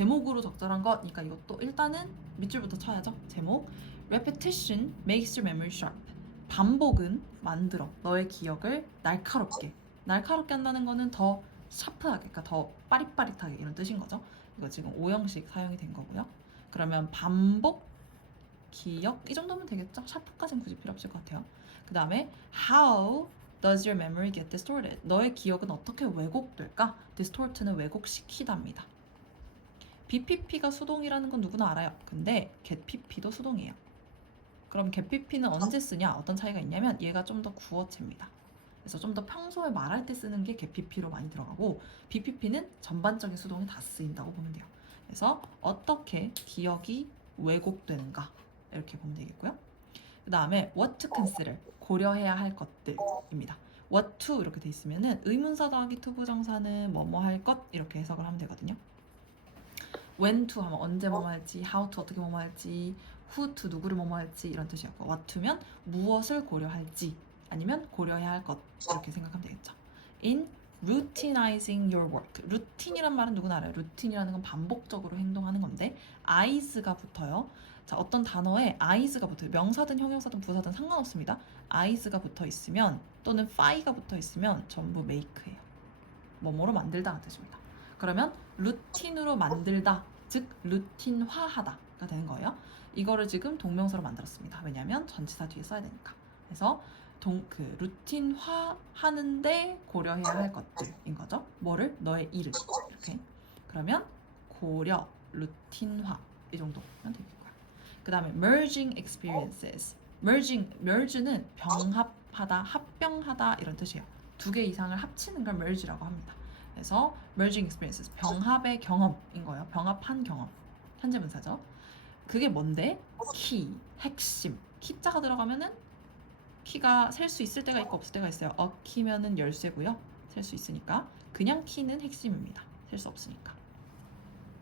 제목으로 적절한 거니까 이것도 일단은 밑줄부터 쳐야죠. 제목. Repetition makes your memory sharp. 반복은 만들어 너의 기억을 날카롭게. 날카롭게 한다는 거는 더 샤프하게, 그러니까 더 빠릿빠릿하게 이런 뜻인 거죠. 이거 지금 오형식 사용이 된 거고요. 그러면 반복, 기억 이 정도면 되겠죠? 샤프까지는 굳이 필요 없을 것 같아요. 그 다음에 How does your memory get distorted? 너의 기억은 어떻게 왜곡될까? distort는 왜곡시키답니다. BPP가 수동이라는 건 누구나 알아요. 근데 getPP도 수동이에요. 그럼 getPP는 언제 쓰냐? 어떤 차이가 있냐면 얘가 좀 더 구어체입니다. 그래서 좀 더 평소에 말할 때 쓰는 게 getPP로 많이 들어가고 BPP는 전반적인 수동에 다 쓰인다고 보면 돼요. 그래서 어떻게 기억이 왜곡되는가 이렇게 보면 되겠고요. 그 다음에 what to consider 고려해야 할 것들입니다. what to 이렇게 돼 있으면은 의문사 더하기 to 부정사는 뭐뭐 할 것 이렇게 해석을 하면 되거든요. when to 하면 언제 뭐뭐 할지, how to 어떻게 뭐뭐 할지, who to 누구를 뭐뭐 할지 이런 뜻이었고 what to면 무엇을 고려할지 아니면 고려해야 할 것 이렇게 생각하면 되겠죠. in routinizing your work. 루틴이란 말은 누구나 알아요. 루틴이라는 건 반복적으로 행동하는 건데 is가 붙어요. 자, 어떤 단어에 is가 붙어요. 명사든 형용사든 부사든 상관없습니다. is가 붙어 있으면 또는 fi가 붙어 있으면 전부 make예요. 뭐뭐로 만들다가 뜻입니다. 그러면 루틴으로 만들다, 즉 루틴화하다가 되는 거예요. 이거를 지금 동명사로 만들었습니다. 왜냐하면 전치사 뒤에 써야 되니까. 그래서 루틴화 하는데 고려해야 할 것들인 거죠. 뭐를? 너의 일을. 이렇게. 그러면 고려, 루틴화 이 정도면 되겠고요. 그 다음에 merging experiences. merge는 병합하다, 합병하다 이런 뜻이에요. 두 개 이상을 합치는 걸 merge라고 합니다. 그래서 merging experiences, 병합의 경험인 거예요. 병합한 경험. 현재 분사죠. 그게 뭔데? key, 핵심. 키자가 들어가면은 키가 셀 수 있을 때가 있고 없을 때가 있어요. 키면은 열쇠고요. 셀 수 있으니까. 그냥 키는 핵심입니다. 셀 수 없으니까.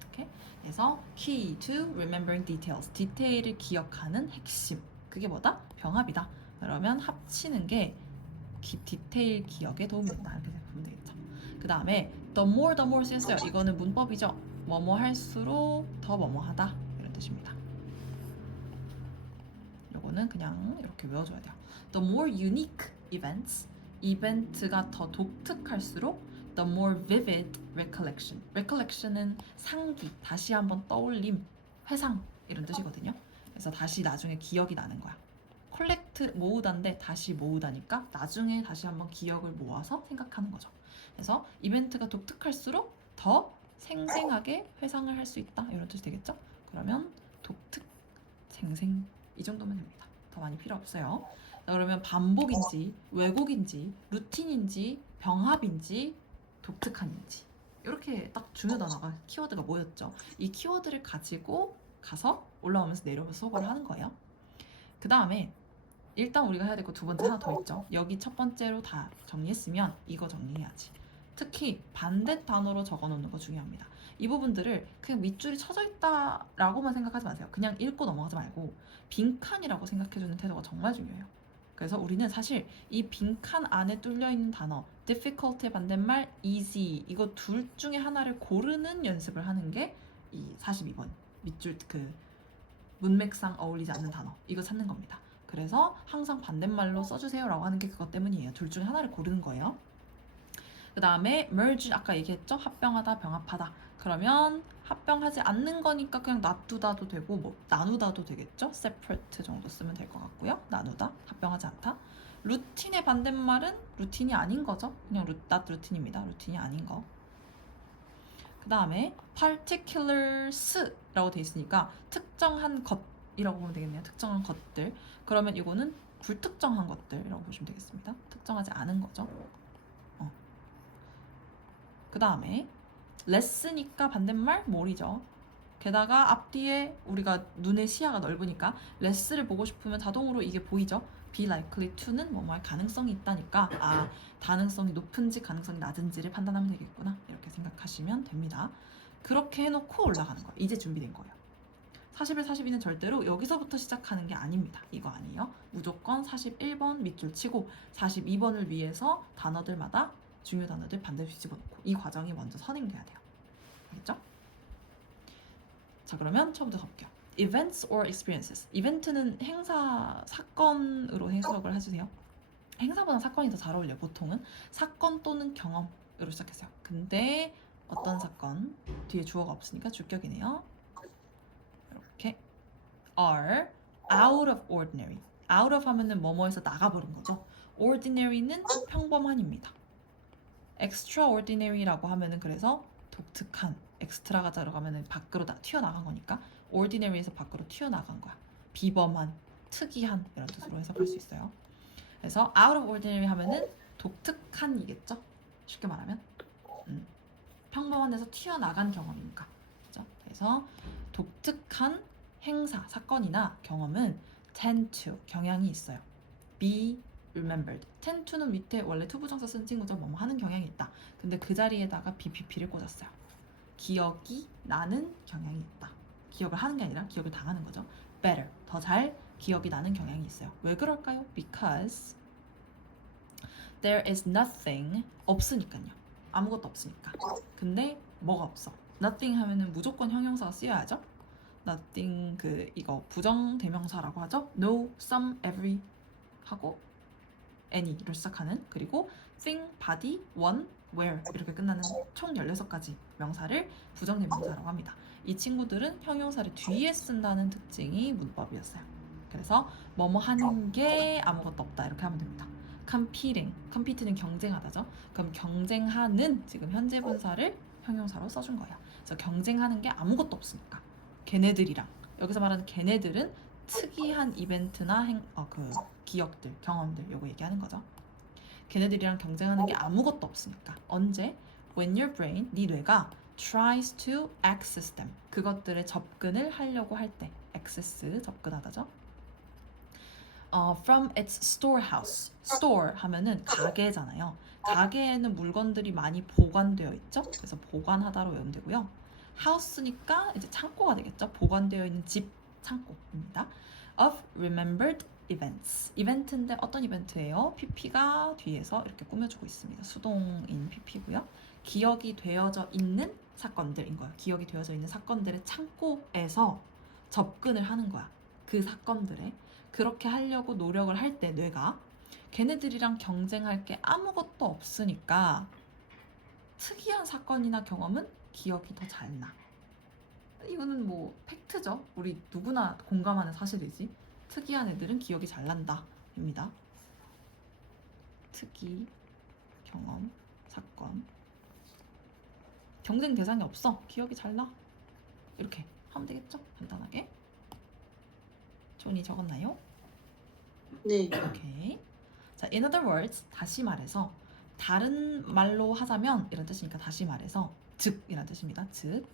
오케이? 그래서 key to remembering details. 디테일을 기억하는 핵심. 그게 뭐다? 병합이다. 그러면 합치는 게 디테일 기억에 도움이 된다. 이렇게 보면 되겠죠. 그 다음에 the more 쓰였어요. 이거는 문법이죠. 뭐뭐 할수록 더 뭐뭐 하다 이런 뜻입니다. 이거는 그냥 이렇게 외워줘야 돼요. The more unique events, 이벤트가 더 독특할수록 the more vivid recollection. recollection은 상기, 다시 한번 떠올림, 회상 이런 뜻이거든요. 그래서 다시 나중에 기억이 나는 거야. 콜렉트 모으다인데 다시 모으다니까 나중에 다시 한번 기억을 모아서 생각하는 거죠. 그래서 이벤트가 독특할수록 더 생생하게 회상을 할 수 있다 이런 뜻이 되겠죠. 그러면 독특, 생생 이 정도면 됩니다. 더 많이 필요 없어요. 자, 그러면 반복인지 왜곡인지 루틴인지 병합인지 독특한인지 이렇게 딱 중요 단어가 키워드가 모였죠. 이 키워드를 가지고 가서 올라오면서 내려오면서 수업을 하는 거예요. 그 다음에 일단 우리가 해야 될 거 두 번째 하나 더 있죠. 여기 첫 번째로 다 정리했으면 이거 정리해야지. 특히 반대 단어로 적어놓는 거 중요합니다. 이 부분들을 그냥 밑줄이 쳐져 있다라고만 생각하지 마세요. 그냥 읽고 넘어가지 말고 빈칸이라고 생각해주는 태도가 정말 중요해요. 그래서 우리는 사실 이 빈칸 안에 뚫려있는 단어 difficult의 반대말 easy 이거 둘 중에 하나를 고르는 연습을 하는 게 이 42번 밑줄 문맥상 어울리지 않는 단어 이거 찾는 겁니다. 그래서 항상 반대말로 써주세요 라고 하는 게 그것 때문이에요. 둘 중에 하나를 고르는 거예요. 그 다음에 merge 아까 얘기했죠? 합병하다, 병합하다. 그러면 합병하지 않는 거니까 그냥 놔두다도 되고 뭐 나누다도 되겠죠? separate 정도 쓰면 될 것 같고요. 나누다, 합병하지 않다. 루틴의 반대말은 루틴이 아닌 거죠. 그냥 not 루틴입니다. 루틴이 아닌 거. 그 다음에 particulars라고 돼 있으니까 특정한 것이라고 보면 되겠네요. 특정한 것들. 그러면 이거는 불특정한 것들이라고 보시면 되겠습니다. 특정하지 않은 거죠. 그 다음에 less니까 반대말 more이죠. 게다가 앞뒤에 우리가 눈의 시야가 넓으니까 less를 보고 싶으면 자동으로 이게 보이죠. be likely to는 뭐뭐할 가능성이 있다니까 가능성이 높은지 가능성이 낮은지를 판단하면 되겠구나 이렇게 생각하시면 됩니다. 그렇게 해놓고 올라가는 거예요. 이제 준비된 거예요. 41, 42는 절대로 여기서부터 시작하는 게 아닙니다. 이거 아니에요. 무조건 41번 밑줄 치고 42번을 위해서 단어들마다 중요 단어들 반드시 집어넣고 이 과정이 먼저 선행돼야 돼요. 알겠죠? 자, 그러면 처음부터 가볼게요. Events or experiences. 이벤트는 행사, 사건으로 해석을 해주세요. 행사보다 사건이 더 잘 어울려요. 보통은 사건 또는 경험으로 시작했어요. 근데 어떤 사건? 뒤에 주어가 없으니까 주격이네요. 이렇게 are out of ordinary. out of 하면은 뭐뭐에서 나가버린 거죠. ordinary는 평범한입니다. extraordinary라고 하면은 그래서 독특한, extra가 들어가면은 밖으로 튀어나간 거니까 ordinary에서 밖으로 튀어나간 거야. 비범한, 특이한 이런 뜻으로 해석할 수 있어요. 그래서 out of ordinary 하면은 독특한이겠죠. 쉽게 말하면 평범한 데서 튀어나간 경험이니까. 그죠? 그래서 독특한 행사, 사건이나 경험은 tend to, 경향이 있어요. be remembered. tend to는 밑에 원래 투부정사 쓴 친구죠. 뭐뭐 하는 경향이 있다. 근데 그 자리에다가 BPP를 꽂았어요. 기억이 나는 경향이 있다. 기억을 하는 게 아니라 기억을 당하는 거죠. better, 더 잘 기억이 나는 경향이 있어요. 왜 그럴까요? Because there is nothing, 없으니까요. 아무것도 없으니까. 근데 뭐가 없어? nothing 하면은 무조건 형용사가 쓰여야죠. nothing 이거 부정 대명사라고 하죠. no, some, every 하고 any로 시작하는, 그리고 thing, body, one, where 이렇게 끝나는 총 16가지 명사를 부정 대명사라고 합니다. 이 친구들은 형용사를 뒤에 쓴다는 특징이 문법이었어요. 그래서 뭐뭐 하는 게 아무것도 없다 이렇게 하면 됩니다. compete는 경쟁하다죠. 그럼 경쟁하는 지금 현재 분사를 형용사로 써준 거예요. 그래서 경쟁하는 게 아무것도 없으니까 걔네들이랑, 여기서 말하는 걔네들은 특이한 이벤트나 기억들, 경험들 요거 얘기하는 거죠. 걔네들이랑 경쟁하는 게 아무것도 없으니까. 언제? When your brain, 네 뇌가 tries to access them, 그것들에 접근을 하려고 할 때. access, 접근하다죠. From its storehouse. store 하면은 가게잖아요. 가게에는 물건들이 많이 보관되어 있죠. 그래서 보관하다로 외우면 되고요. house니까 이제 창고가 되겠죠. 보관되어 있는 집, 창고입니다. of remembered events. 이벤트인데 어떤 이벤트예요? PP가 뒤에서 이렇게 꾸며주고 있습니다. 수동인 PP고요. 기억이 되어져 있는 사건들인 거예요. 기억이 되어져 있는 사건들의 창고에서 접근을 하는 거야. 그 사건들에. 그렇게 하려고 노력을 할 때 뇌가 걔네들이랑 경쟁할 게 아무것도 없으니까 특이한 사건이나 경험은 기억이 더 잘 나. 이거는 뭐 팩트죠. 우리 누구나 공감하는 사실이지. 특이한 애들은 기억이 잘 난다 입니다. 특이, 경험, 사건. 경쟁 대상이 없어. 기억이 잘 나. 이렇게 하면 되겠죠? 간단하게. 존이 적었나요? 네. 오케이. 자, in other words, 다시 말해서 다른 말로 하자면 이런 뜻이니까 다시 말해서 즉 이란 뜻입니다. 즉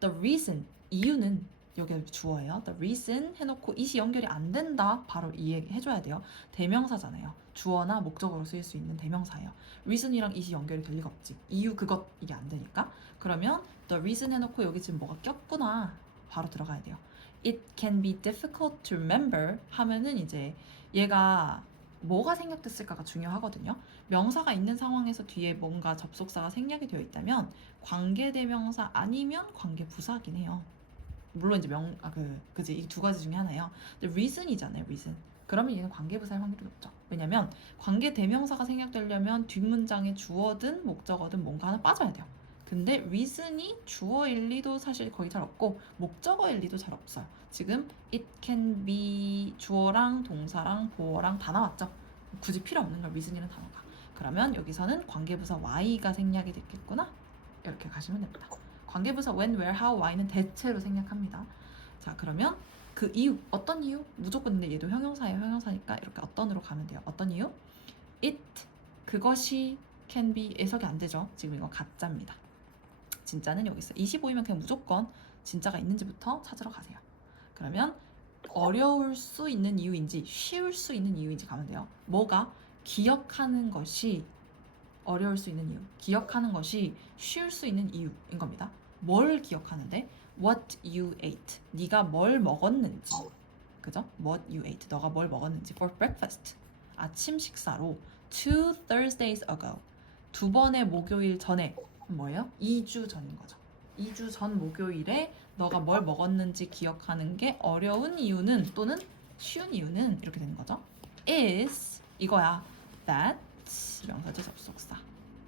the reason, 이유는 여기 주어예요. the reason 해놓고 it이 연결이 안 된다. 바로 이해해줘야 돼요. 대명사잖아요. 주어나 목적어로 쓰일 수 있는 대명사예요. reason이랑 it이 연결이 될 리가 없지. 이유 그것 이게 안 되니까. 그러면 the reason 해놓고 여기 지금 뭐가 꼈구나. 바로 들어가야 돼요. It can be difficult to remember 하면은 이제 얘가 뭐가 생략됐을까가 중요하거든요. 명사가 있는 상황에서 뒤에 뭔가 접속사가 생략이 되어 있다면 관계대명사 아니면 관계부사긴 해요. 물론 이제 그지 이 두 가지 중에 하나예요. 근데 reason이잖아요, reason. 그러면 얘는 관계부사일 확률이 높죠. 왜냐면 관계대명사가 생략되려면 뒷문장에 주어든 목적어든 뭔가 하나 빠져야 돼요. 근데 reason이 주어일 리도 사실 거의 잘 없고 목적어일 리도 잘 없어요. 지금 it can be 주어랑 동사랑 보어랑 다 나왔죠. 굳이 필요 없는 걸 reason이라는 단어가. 그러면 여기서는 관계부사 y가 생략이 됐겠구나. 이렇게 가시면 됩니다. 관계부사 when, where, how, why는 대체로 생략합니다. 자, 그러면 그 이유, 어떤 이유? 무조건 근데 얘도 형용사예요. 형용사니까 이렇게 어떤으로 가면 돼요. 어떤 이유? it, 그것이 can be 해석이 안 되죠. 지금 이거 가짜입니다. 진짜는 여기 있어요. 25이면 그냥 무조건 진짜가 있는지부터 찾으러 가세요. 그러면 어려울 수 있는 이유인지 쉬울 수 있는 이유인지 가면 돼요. 뭐가? 기억하는 것이 어려울 수 있는 이유, 기억하는 것이 쉬울 수 있는 이유인 겁니다. 뭘 기억하는데? What you ate. 네가 뭘 먹었는지. 그죠? What you ate. 너가 뭘 먹었는지. For breakfast. 아침 식사로. 2 Thursdays ago. 2번의 목요일 전에. 뭐예요? 2주 전인 거죠. 2주 전 목요일에 너가 뭘 먹었는지 기억하는 게 어려운 이유는 또는 쉬운 이유는 이렇게 되는 거죠. is 이거야. that 명사절 접속사.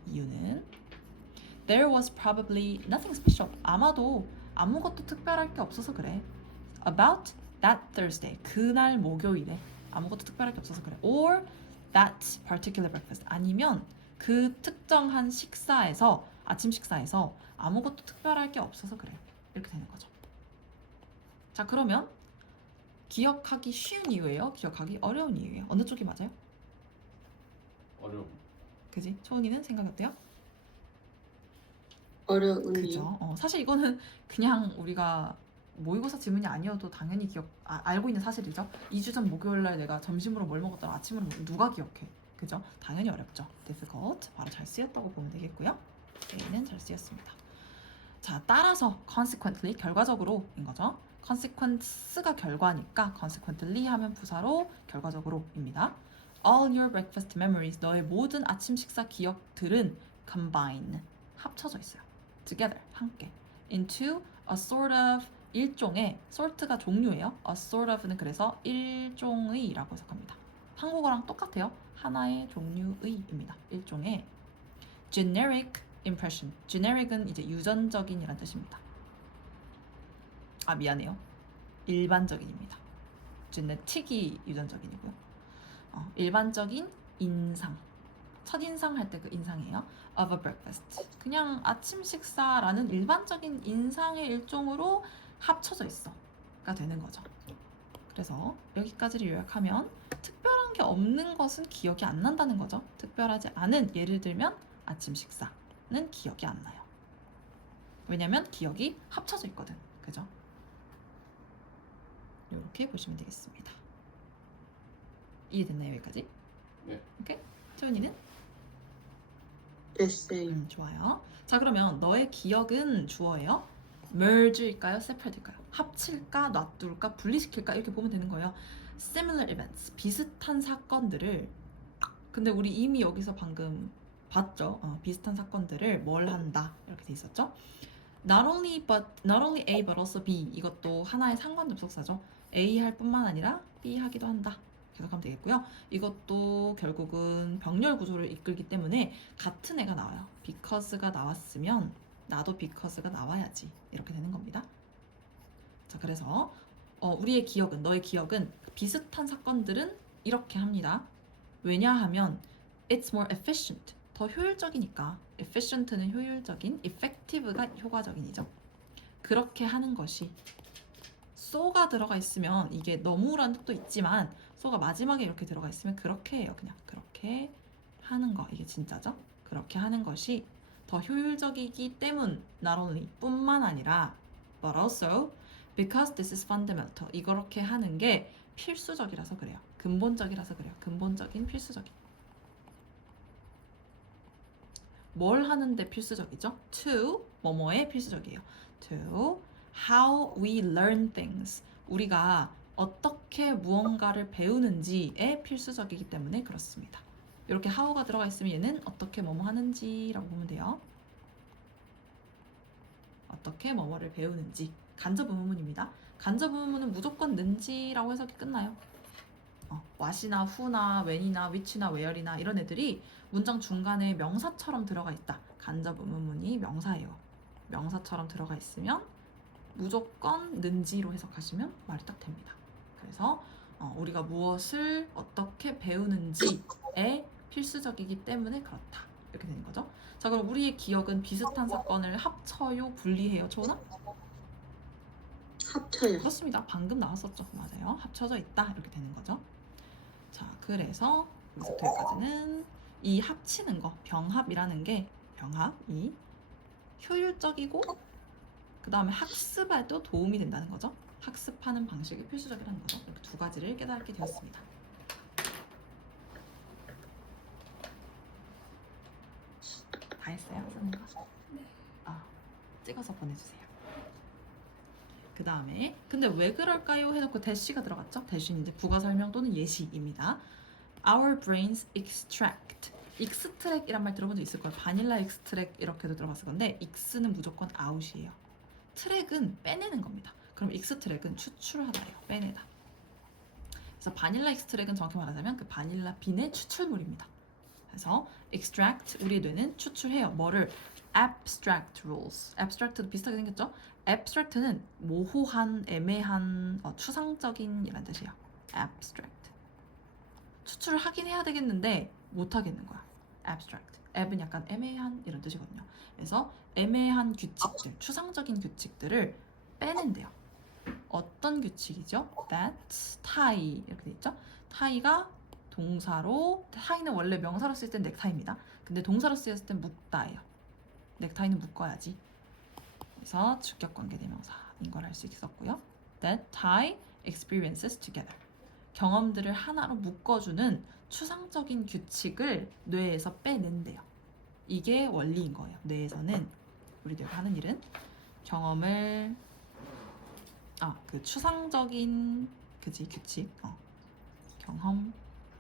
이유는 there was probably nothing special. 아마도 아무것도 특별할 게 없어서 그래. about that Thursday. 그날 목요일에 아무것도 특별할 게 없어서 그래. or that particular breakfast. 아니면 그 특정한 식사에서 아침 식사에서 아무것도 특별할 게 없어서 그래. 이렇게 되는 거죠. 자, 그러면 기억하기 쉬운 이유예요? 기억하기 어려운 이유예요? 어느 쪽이 맞아요? 어려움. 그지? 초은이는 생각이 어때요? 어려운 이유. 그죠? 사실 이거는 그냥 우리가 모의고사 지문이 아니어도 당연히 알고 있는 사실이죠. 2주 전 목요일날 내가 점심으로 뭘 먹었더라, 아침으로 누가 기억해? 그죠? 당연히 어렵죠. difficult 바로 잘 쓰였다고 보면 되겠고요. A는 잘 쓰였습니다. 자, 따라서 consequently 결과적으로인 거죠. consequence가 결과니까 consequently 하면 부사로 결과적으로입니다. All your breakfast memories 너의 모든 아침 식사 기억들은 combine 합쳐져 있어요. together 함께 into a sort of 일종의 sort가 종류예요. a sort of는 그래서 일종의라고 해석합니다. 한국어랑 똑같아요. 하나의 종류의입니다. 일종의 generic impression. generic은 이제 유전적인이란 뜻입니다. 아, 미안해요. 일반적인입니다. genetic이 유전적인이고요. 일반적인 인상. 첫인상 할 때 그 인상이에요. of a breakfast. 그냥 아침 식사라는 일반적인 인상의 일종으로 합쳐져 있어가 되는 거죠. 그래서 여기까지를 요약하면 특별한 게 없는 것은 기억이 안 난다는 거죠. 특별하지 않은 예를 들면 아침 식사는 기억이 안 나요. 왜냐면 기억이 합쳐져 있거든. 그죠? 이렇게 보시면 되겠습니다. 이해됐나요? 여기까지? 네. 오케이? 초은이는? 됐어요. 좋아요. 자, 그러면 너의 기억은 주어예요. merge일까요? separate일까요? 합칠까? 놔둘까? 분리시킬까? 이렇게 보면 되는 거예요. similar events, 비슷한 사건들을 근데 우리 이미 여기서 방금 봤죠? 비슷한 사건들을 뭘 한다 이렇게 돼 있었죠? not only A but also B 이것도 하나의 상관 접속사죠. A 할 뿐만 아니라 B 하기도 한다. 계속하면 되겠고요. 이것도 결국은 병렬 구조를 이끌기 때문에 같은 애가 나와요. because가 나왔으면 나도 because가 나와야지 이렇게 되는 겁니다. 자, 그래서 우리의 기억은 너의 기억은 비슷한 사건들은 이렇게 합니다. 왜냐하면 it's more efficient 더 효율적이니까 efficient는 효율적인 effective가 효과적인이죠. 그렇게 하는 것이 so가 들어가 있으면 이게 너무란 뜻도 있지만 so가 마지막에 이렇게 들어가 있으면 그렇게 해요. 그냥 그렇게 하는 거 이게 진짜죠. 그렇게 하는 것이 더 효율적이기 때문 not only 뿐만 아니라 but also because this is fundamental 이렇게 하는 게 필수적이라서 그래요. 근본적이라서 그래요. 근본적인 필수적인 뭘 하는데 필수적이죠? to 뭐뭐에 필수적이에요. to how we learn things 우리가 어떻게 무언가를 배우는지에 필수적이기 때문에 그렇습니다. 이렇게 how가 들어가 있으면 얘는 어떻게 뭐뭐 하는지라고 보면 돼요. 어떻게 뭐뭐를 배우는지 간접 의문문입니다. 간접 의문문은 무조건 는지라고 해석이 끝나요. what이나 who나 when이나 which나 where이나 이런 애들이 문장 중간에 명사처럼 들어가 있다. 간접 의문문이 명사예요. 명사처럼 들어가 있으면 무조건 는지로 해석하시면 말이 딱 됩니다. 그래서 우리가 무엇을 어떻게 배우는지에 필수적이기 때문에 그렇다. 이렇게 되는 거죠. 자, 그럼 우리의 기억은 비슷한 사건을 합쳐요, 분리해요, 초나? 합쳐요. 그렇습니다. 방금 나왔었죠. 맞아요. 합쳐져 있다. 이렇게 되는 거죠. 자, 그래서 여기서부터 여기까지는 이 합치는 거, 병합이라는 게 병합이 효율적이고 그 다음에 학습에도 도움이 된다는 거죠. 학습하는 방식이 필수적이라는 거죠. 이렇게 두 가지를 깨닫게 되었습니다. 다 했어요, 선생님? 네. 찍어서 보내주세요. 그 다음에 근데 왜 그럴까요? 해놓고 대시가 들어갔죠? 대시는 이제 부가 설명 또는 예시입니다. Our brains extract. extract이란 말 들어본 적 있을 거예요. 바닐라 extract 이렇게도 들어봤을 건데 x는 무조건 out이에요. 트랙은 빼내는 겁니다. 그럼 익스트랙은 추출하다예요. 빼내다. 그래서 바닐라 익스트랙은 정확히 말하자면 그 바닐라 빈의 추출물입니다. 그래서 extract, 우리 뇌는 추출해요. 뭐를? abstract rules. abstract도 비슷하게 생겼죠? abstract는 모호한, 애매한, 추상적인 이란 뜻이에요. abstract. 추출을 하긴 해야 되겠는데 못 하겠는 거야. abstract. ab은 약간 애매한 이런 뜻이거든요. 그래서 애매한 규칙들, 추상적인 규칙들을 빼낸대요. 어떤 규칙이죠? that, tie 이렇게 돼 있죠? tie가 동사로, tie는 원래 명사로 쓸 땐 넥타이입니다. 근데 동사로 쓰였을 땐 묶다예요. 넥타이는 묶어야지. 그래서 주격관계 대명사인 걸 알 수 있었고요. that tie experiences together. 경험들을 하나로 묶어주는 추상적인 규칙을 뇌에서 빼낸대요. 이게 원리인 거예요. 뇌에서는 우리 뇌가 하는 일은 경험을 그 추상적인 규칙 경험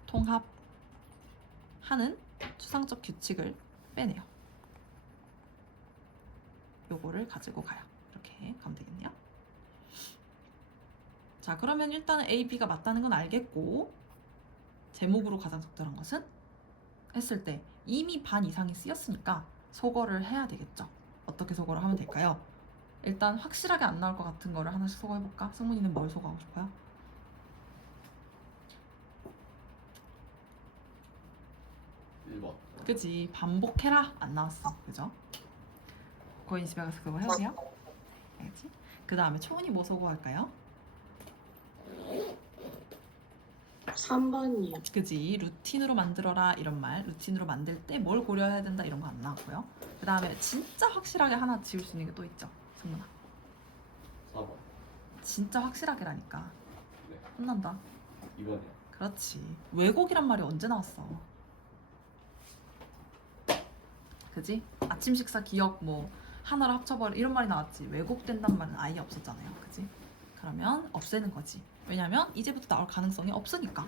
통합하는 추상적 규칙을 빼내요. 요거를 가지고 가요. 이렇게 가면 되겠네요. 자, 그러면 일단은 A, B가 맞다는 건 알겠고, 제목으로 가장 적절한 것은 했을 때 이미 반 이상이 쓰였으니까 소거를 해야 되겠죠. 어떻게 소거를 하면 될까요? 일단 확실하게 안 나올 것 같은 거를 하나씩 소거해볼까? 승문이는 뭘 소거하고 싶어요? 1번. 그지? 반복해라 안 나왔어. 그죠? 거인 집에 가서 그거 해오세요. 알겠지? 그 다음에 초은이 뭐 소거할까요? 3번이요. 그지? 루틴으로 만들어라 이런 말. 루틴으로 만들 때 뭘 고려해야 된다 이런 거 안 나왔고요. 그 다음에 진짜 확실하게 하나 지울 수 있는 게 또 있죠. 승문아. 4번. 진짜 확실하게라니까. 네. 혼난다. 2번이요. 그렇지. 왜곡이란 말이 언제 나왔어? 그지? 아침 식사 기억 뭐 하나로 합쳐버려 이런 말이 나왔지. 왜곡된단 말은 아예 없었잖아요. 그지? 그러면 없애는 거지. 왜냐면 이제부터 나올 가능성이 없으니까.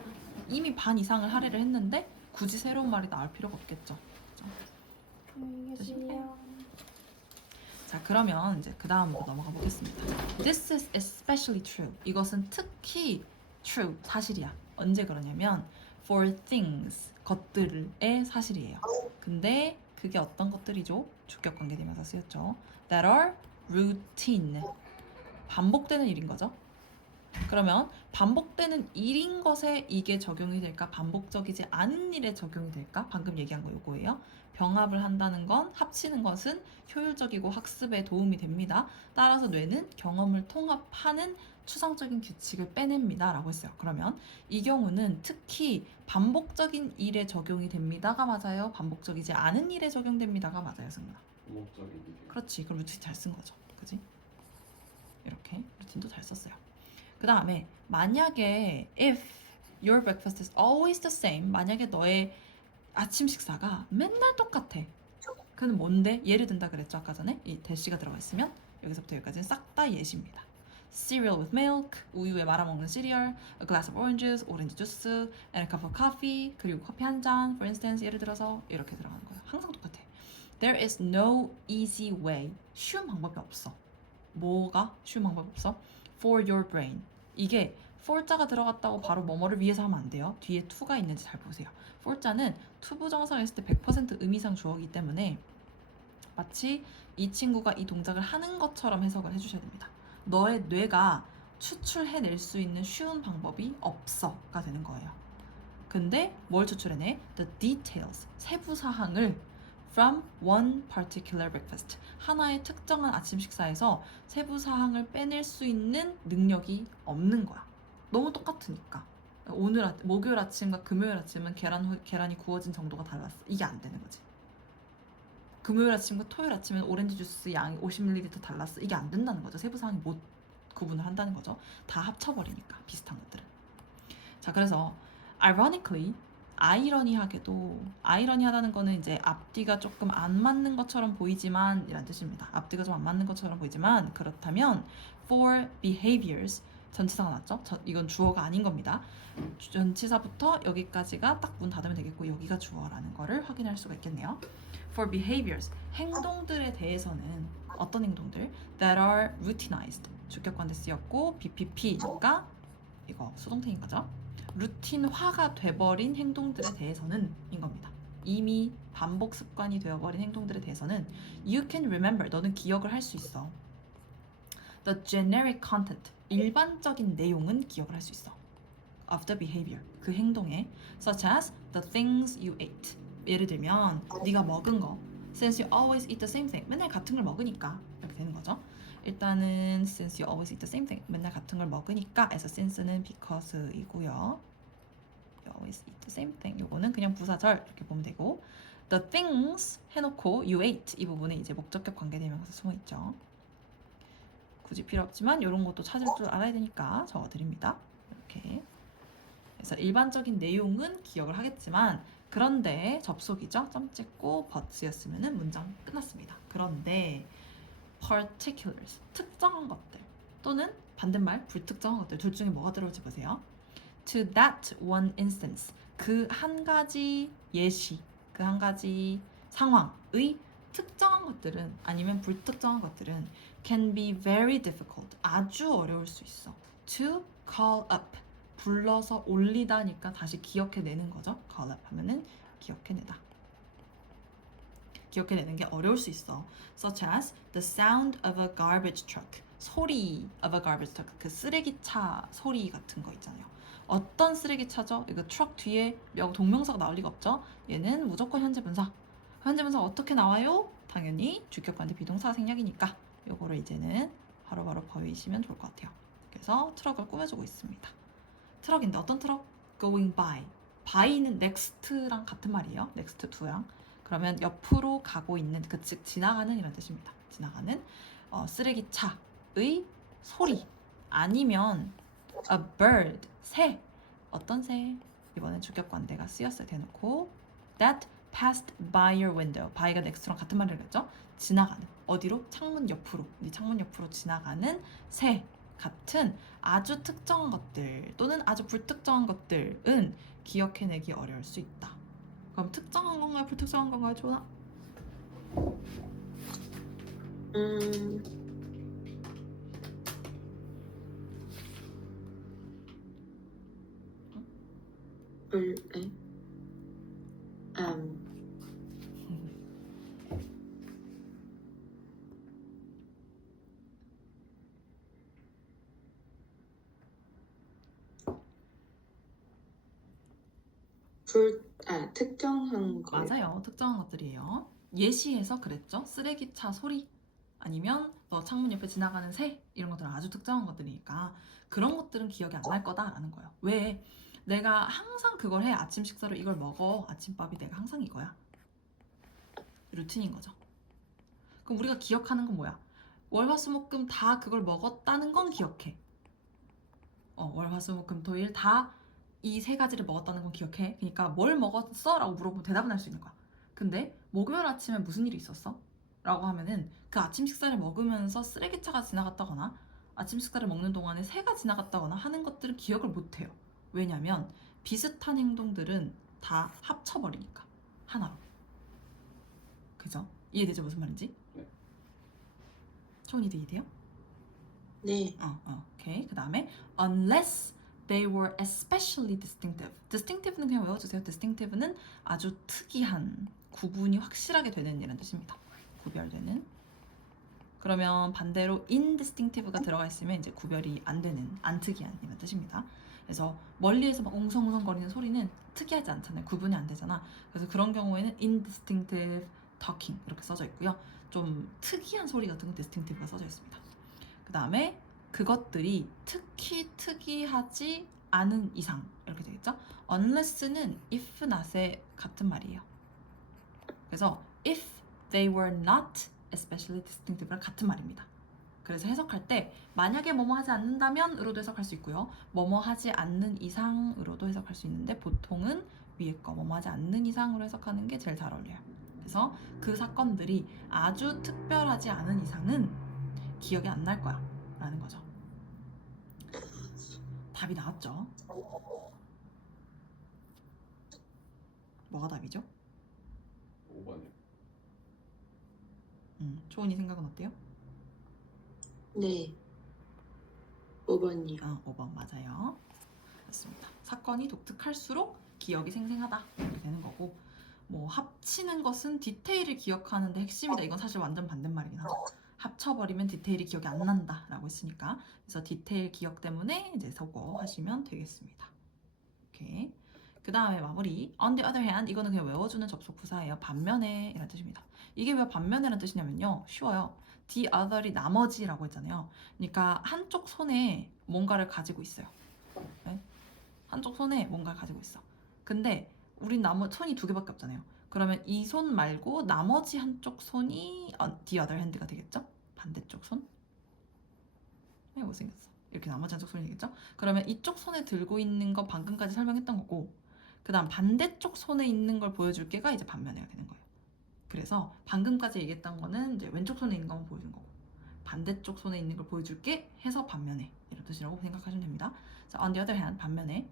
이미 반 이상을 할애를 했는데 굳이 새로운 말이 나올 필요가 없겠죠. 그죠? 자, 그러면 이제 그 다음으로 넘어가 보겠습니다. This is especially true. 이것은 특히 true, 사실이야. 언제 그러냐면 for things, 것들의 사실이에요. 근데 그게 어떤 것들이죠? 주격관계대명사 쓰였죠. That are routine. 반복되는 일인 거죠. 그러면 반복되는 일인 것에 이게 적용이 될까? 반복적이지 않은 일에 적용이 될까? 방금 얘기한 거 요거예요. 병합을 한다는 건, 합치는 것은 효율적이고 학습에 도움이 됩니다. 따라서 뇌는 경험을 통합하는 추상적인 규칙을 빼냅니다 라고 했어요. 그러면 이 경우는 특히 반복적인 일에 적용이 됩니다가 맞아요? 반복적이지 않은 일에 적용됩니다가 맞아요, 승문아? 반복적인 일이요. 그렇지. 그럼 루틴 잘 쓴 거죠. 그지? 이렇게 루틴도 잘 썼어요. 그 다음에 만약에 if your breakfast is always the same, 만약에 너의 아침 식사가 맨날 똑같아. 그는 뭔데? 예를 든다 그랬죠 아까 전에? 이 대시가 들어가 있으면 여기서부터 여기까지는 싹 다 예시입니다. Cereal with milk, 우유에 말아먹는 시리얼, a glass of orange juice, 오렌지 주스, and a cup of coffee, 그리고 커피 한 잔, for instance, 예를 들어서 이렇게 들어가는 거예요. 항상 똑같아. There is no easy way. 쉬운 방법이 없어. 뭐가 쉬운 방법이 없어? For your brain. 이게 for자가 들어갔다고 바로 뭐뭐를 위해서 하면 안 돼요. 뒤에 to가 있는지 잘 보세요. for자는 투부정사했을 때 100% 의미상 주어이기 때문에 마치 이 친구가 이 동작을 하는 것처럼 해석을 해주셔야 됩니다. 너의 뇌가 추출해낼 수 있는 쉬운 방법이 없어가 되는 거예요. 근데 뭘 추출해내? The details, 세부 사항을 from one particular breakfast, 하나의 특정한 아침 식사에서 세부 사항을 빼낼 수 있는 능력이 없는 거야. 너무 똑같으니까. 목요일 아침과 금요일 아침은 계란이 구워진 정도가 달랐어. 이게 안 되는 거지. 금요일 아침과 토요일 아침은 오렌지 주스 양이 50ml 달랐어. 이게 안 된다는 거죠. 세부 사항이 못 구분을 한다는 거죠. 다 합쳐버리니까 비슷한 것들은. 자, 그래서 ironically, 아이러니하게도, 아이러니하다는 거는 이제 앞뒤가 조금 안 맞는 것처럼 보이지만 이란 뜻입니다. 앞뒤가 좀 안 맞는 것처럼 보이지만 그렇다면 for behaviors, 전치사가 나왔죠? 이건 주어가 아닌 겁니다. 전치사부터 여기까지가 딱 문 닫으면 되겠고 여기가 주어라는 거를 확인할 수가 있겠네요. For behaviors, 행동들에 대해서는 어떤 행동들? That are routinized, 주격관대 쓰였고 BPP니까 이거 수동태인 거죠. 루틴화가 돼버린 행동들에 대해서는 인 겁니다. 이미 반복 습관이 되어버린 행동들에 대해서는 You can remember, 너는 기억을 할 수 있어. The generic content, 일반적인 내용은 기억을 할 수 있어. Of the behavior, 그 행동에 such as the things you ate. 예를 들면 네가 먹은 거 Since you always eat the same thing, 맨날 같은 걸 먹으니까 이렇게 되는 거죠. 일단은 since you always eat the same thing, 맨날 같은 걸 먹으니까 에서 since는 because이고요. You always eat the same thing, 요거는 그냥 부사절 이렇게 보면 되고 the things 해놓고 you ate, 이 부분에 이제 목적격 관계대명사 숨어있죠. 굳이 필요 없지만 이런 것도 찾을 줄 알아야 되니까 적어드립니다. 이렇게. 그래서 일반적인 내용은 기억을 하겠지만 그런데 접속이죠. 점 찍고 but였으면 문장 끝났습니다. 그런데 particulars, 특정한 것들 또는 반대말 불특정한 것들 둘 중에 뭐가 들어올지 보세요. To that one instance, 그 한 가지 예시, 그 한 가지 상황의 특정한 것들은 아니면 불특정한 것들은 can be very difficult, 아주 어려울 수 있어. To call up, 불러서 올리다니까 다시 기억해내는 거죠. call up 하면은 기억해내다. 기억해내는 게 어려울 수 있어. Such as the sound of a garbage truck, 소리 of a garbage truck, 그 쓰레기차 소리 같은 거 있잖아요. 어떤 쓰레기차죠? 이거 트럭 뒤에 동명사가 나올 리가 없죠. 얘는 무조건 현재 분사. 현재 분사 어떻게 나와요? 당연히 주격관대 비동사 생략이니까 요거를 이제는 바로바로 보이시면 좋을 것 같아요. 그래서 트럭을 꾸며주고 있습니다. 트럭인데 어떤 트럭? Going by. by는 next랑 같은 말이에요. next to랑. 그러면 옆으로 가고 있는, 즉 지나가는 이런 뜻입니다. 지나가는 쓰레기차의 소리. 아니면 a bird, 새. 어떤 새? 이번엔 주격관대가 쓰였어요. 대놓고 that passed by your window. by가 next랑 같은 말을 했죠. 지나가는. 어디로? 창문 옆으로. 네 창문 옆으로 지나가는 새. 같은 아주 특정한 것들 또는 아주 불특정한 것들은 기억해내기 어려울 수 있다. 그럼 특정한 건가요? 불특정한 건가요? 조나? 특정한 거. 맞아요. 특정한 것들이에요. 예시에서 그랬죠. 쓰레기차 소리 아니면 너 창문 옆에 지나가는 새 이런 것들은 아주 특정한 것들이니까 그런 것들은 기억이 안 날 거다라는 거예요. 왜? 내가 항상 그걸 해. 아침 식사로 이걸 먹어. 아침밥이 내가 항상 이거야. 루틴인 거죠. 그럼 우리가 기억하는 건 뭐야? 월화수목금 다 그걸 먹었다는 건 기억해. 월화수목금 토일 다 이 세 가지를 먹었다는 건 기억해. 그러니까 뭘 먹었어? 라고 물어보면 대답은 할 수 있는 거야. 근데 목요일 아침에 무슨 일이 있었어? 라고 하면은 그 아침 식사를 먹으면서 쓰레기차가 지나갔다거나 아침 식사를 먹는 동안에 새가 지나갔다거나 하는 것들은 기억을 못 해요. 왜냐면 비슷한 행동들은 다 합쳐버리니까 하나로. 그죠? 이해되죠? 무슨 말인지? 네. 초은이도 이해돼요? 네. 오케이. 그 다음에 unless they were especially distinctive. distinctive는 그냥 외워주세요. distinctive는 아주 특이한, 구분이 확실하게 되는 이라는 뜻입니다. 구별되는. 그러면 반대로 indistinctive가 들어가 있으면 이제 구별이 안 되는, 안 특이한 이라는 뜻입니다. 그래서 멀리에서 막 웅성웅성거리는 소리는 특이하지 않잖아요. 구분이 안 되잖아. 그래서 그런 경우에는 indistinctive talking 이렇게 써져 있고요. 좀 특이한 소리 같은 건 distinctive가 써져 있습니다. 그 다음에 그것들이 특히 특이하지 않은 이상 이렇게 되겠죠? unless는 if not의 같은 말이에요. 그래서 if they were not especially distinctive랑 같은 말입니다. 그래서 해석할 때 만약에 뭐뭐 하지 않는다면 으로도 해석할 수 있고요. 뭐뭐 하지 않는 이상으로도 해석할 수 있는데 보통은 위에 거 뭐뭐 하지 않는 이상으로 해석하는 게 제일 잘 어울려요. 그래서 그 사건들이 아주 특별하지 않은 이상은 기억이 안 날 거야 라는 거죠. 답이 나왔죠? 뭐가 답이죠? 5번이요. 초은이 생각은 어때요? 네. 5번이요. 5번 맞아요. 맞습니다. 사건이 독특할수록 기억이 생생하다 이렇게 되는 거고, 뭐 합치는 것은 디테일을 기억하는데 핵심이다. 이건 사실 완전 반대말이긴 하죠. 합쳐버리면 디테일이 기억이 안 난다라고 했으니까, 그래서 디테일 기억 때문에 이제 저거 하시면 되겠습니다. 오케이. 그 다음에 마무리. On the other hand, 이거는 그냥 외워주는 접속 부사예요. 반면에 이란 뜻입니다. 이게 왜 반면에란 뜻이냐면요, 쉬워요. the other이 나머지라고 했잖아요. 그러니까 한쪽 손에 뭔가를 가지고 있어요. 네? 한쪽 손에 뭔가를 가지고 있어. 근데 우린 손이 두 개밖에 없잖아요. 그러면 이 손 말고 나머지 한쪽 손이 the other hand가 되겠죠? 반대쪽 손? 네, 못생겼어. 이렇게 나머지 한쪽 손이 되겠죠? 그러면 이쪽 손에 들고 있는 거 방금까지 설명했던 거고, 그 다음 반대쪽 손에 있는 걸 보여줄 게가 이제 반면에가 되는 거예요. 그래서 방금까지 얘기했던 거는 이제 왼쪽 손에 있는 것만 보여준 거고, 반대쪽 손에 있는 걸 보여줄게 해서 반면에 이런 뜻이라고 생각하시면 됩니다. 자, on the other hand, 반면에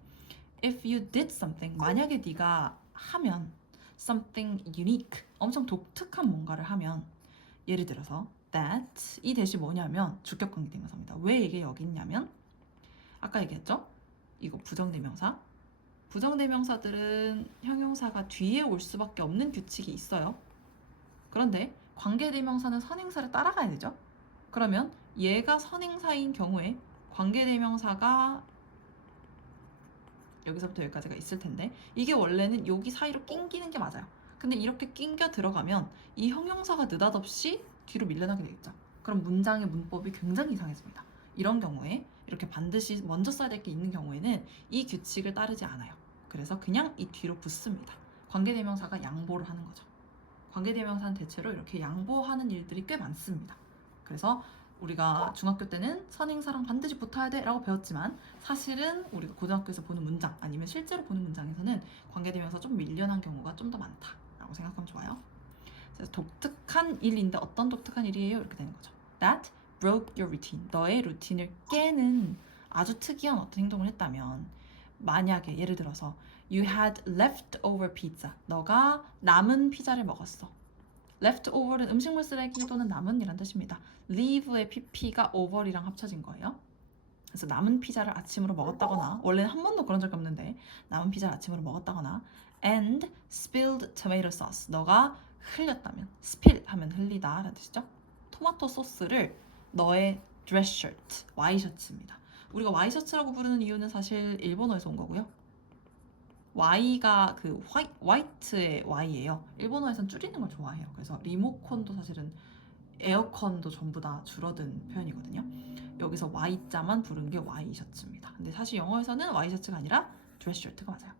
if you did something, 만약에 네가 하면 something unique, 엄청 독특한 뭔가를 하면, 예를 들어서 that, 이 대시 뭐냐면 주격관계 대명사입니다. 왜 이게 여기 있냐면, 아까 얘기했죠? 이거 부정대명사. 부정대명사들은 형용사가 뒤에 올 수밖에 없는 규칙이 있어요. 그런데 관계대명사는 선행사를 따라가야 되죠. 그러면 얘가 선행사인 경우에 관계대명사가 여기서부터 여기까지가 있을 텐데, 이게 원래는 여기 사이로 낑기는 게 맞아요. 근데 이렇게 낑겨 들어가면 이 형용사가 느닷없이 뒤로 밀려나게 되겠죠. 그럼 문장의 문법이 굉장히 이상해집니다. 이런 경우에 이렇게 반드시 먼저 써야 될 게 있는 경우에는 이 규칙을 따르지 않아요. 그래서 그냥 이 뒤로 붙습니다. 관계대명사가 양보를 하는 거죠. 관계대명사는 대체로 이렇게 양보하는 일들이 꽤 많습니다. 그래서 우리가 중학교 때는 선행사랑 반드시 붙어야 돼 라고 배웠지만, 사실은 우리가 고등학교에서 보는 문장 아니면 실제로 보는 문장에서는 관계대명사 좀 밀려난 경우가 좀 더 많다라고 생각하면 좋아요. 그래서 독특한 일인데 어떤 독특한 일이에요? 이렇게 되는 거죠. That broke your routine. 너의 루틴을 깨는 아주 특이한 어떤 행동을 했다면, 만약에 예를 들어서 you had leftover pizza. 너가 남은 피자를 먹었어. leftover은 음식물 쓰레기 또는 남은이란 뜻입니다. leave의 pp가 over이랑 합쳐진 거예요. 그래서 남은 피자를 아침으로 먹었다거나, 원래는 한 번도 그런 적이 없는데 남은 피자를 아침으로 먹었다거나, and spilled tomato sauce. 너가 흘렸다면, spill 하면 흘리다 라는 뜻이죠. 토마토 소스를 너의 dress shirt, 와이셔츠입니다. 우리가 와이셔츠라고 부르는 이유는 사실 일본어에서 온 거고요. Y가 그 화이트의 Y예요. 일본어에선 줄이는 걸 좋아해요. 그래서 리모컨도 사실은, 에어컨도 전부 다 줄어든 표현이거든요. 여기서 Y자만 부른 게 와이셔츠입니다. 근데 사실 영어에서는 와이셔츠가 아니라 드레스 셔츠가 맞아요.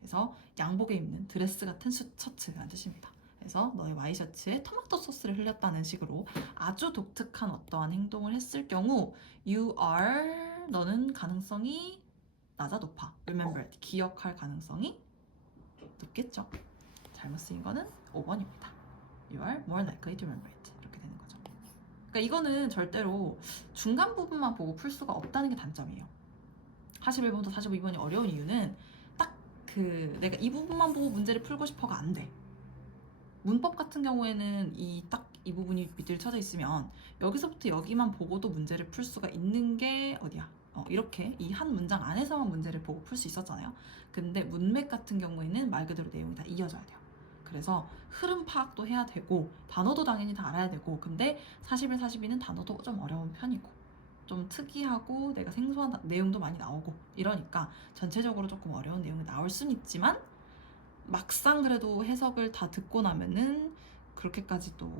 그래서 양복에 입는 드레스 같은 셔츠라는 뜻입니다. 그래서 너의 와이셔츠에 토마토 소스를 흘렸다는 식으로 아주 독특한 어떠한 행동을 했을 경우 you are, 너는 가능성이 낮아 높아. remember it, 기억할 가능성이 높겠죠. 잘못 쓰인 거는 5번입니다. You are more likely to remember it. 이렇게 되는 거죠. 그러니까 이거는 절대로 중간 부분만 보고 풀 수가 없다는 게 단점이에요. 41번부터 45번이 어려운 이유는 딱 그 내가 이 부분만 보고 문제를 풀고 싶어가 안 돼. 문법 같은 경우에는 딱 이 부분이 밑줄 쳐져 있으면 여기서부터 여기만 보고도 문제를 풀 수가 있는 게 어디야? 이렇게 이 한 문장 안에서만 문제를 보고 풀 수 있었잖아요. 근데 문맥 같은 경우에는 말 그대로 내용이 다 이어져야 돼요. 그래서 흐름 파악도 해야 되고 단어도 당연히 다 알아야 되고, 근데 41, 42는 단어도 좀 어려운 편이고 좀 특이하고 내가 생소한 내용도 많이 나오고 이러니까 전체적으로 조금 어려운 내용이 나올 순 있지만, 막상 그래도 해석을 다 듣고 나면은 그렇게까지 또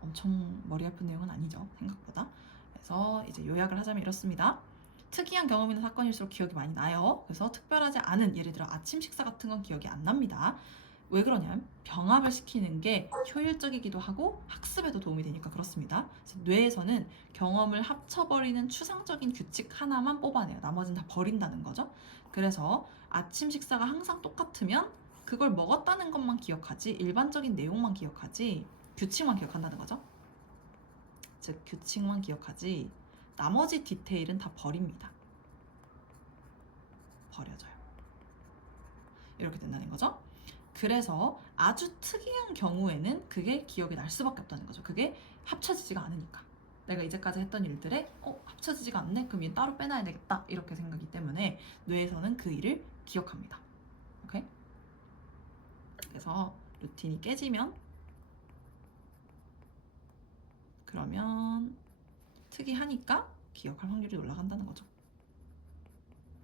엄청 머리 아픈 내용은 아니죠, 생각보다. 그래서 이제 요약을 하자면 이렇습니다. 특이한 경험이나 사건일수록 기억이 많이 나요. 그래서 특별하지 않은, 예를 들어 아침 식사 같은 건 기억이 안 납니다. 왜 그러냐면 병합을 시키는 게 효율적이기도 하고 학습에도 도움이 되니까 그렇습니다. 그래서 뇌에서는 경험을 합쳐버리는 추상적인 규칙 하나만 뽑아내요. 나머지는 다 버린다는 거죠. 그래서 아침 식사가 항상 똑같으면 그걸 먹었다는 것만 기억하지, 일반적인 내용만 기억하지, 규칙만 기억한다는 거죠. 즉 규칙만 기억하지 나머지 디테일은 다 버립니다. 버려져요. 이렇게 된다는 거죠. 그래서 아주 특이한 경우에는 그게 기억이 날 수밖에 없다는 거죠. 그게 합쳐지지가 않으니까. 내가 이제까지 했던 일들에 합쳐지지가 않네? 그럼 얘 따로 빼놔야 되겠다. 이렇게 생각하기 때문에 뇌에서는 그 일을 기억합니다. 오케이? 그래서 루틴이 깨지면 그러면 특이하니까 기억할 확률이 올라간다는 거죠.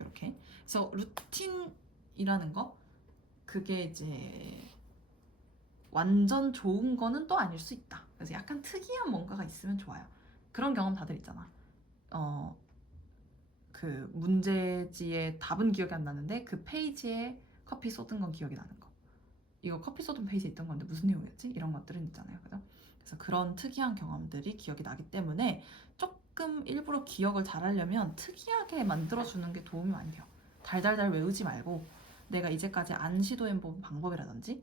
이렇게. 그래서 루틴이라는 거 그게 이제 완전 좋은 거는 또 아닐 수 있다. 그래서 약간 특이한 뭔가가 있으면 좋아요. 그런 경험 다들 있잖아. 그 문제지의 답은 기억이 안 나는데 그 페이지에 커피 쏟은 건 기억이 나는 거. 이거 커피 쏟은 페이지에 있던 건데 무슨 내용이었지? 이런 것들은 있잖아요. 그래서 그런 특이한 경험들이 기억이 나기 때문에 조금 일부러 기억을 잘하려면 특이하게 만들어주는 게 도움이 많이 돼요. 달달달 외우지 말고 내가 이제까지 안 시도해본 방법이라든지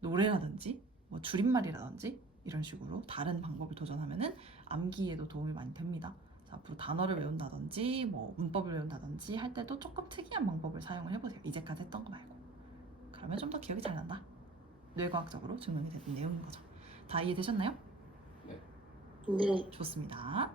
노래라든지 뭐 줄임말이라든지 이런 식으로 다른 방법을 도전하면은 암기에도 도움이 많이 됩니다. 앞으로 단어를 외운다든지 뭐 문법을 외운다든지 할 때도 조금 특이한 방법을 사용을 해보세요. 이제까지 했던 거 말고. 그러면 좀 더 기억이 잘 난다. 뇌과학적으로 증명이 된 내용인 거죠. 다 이해되셨나요? 네. 좋습니다.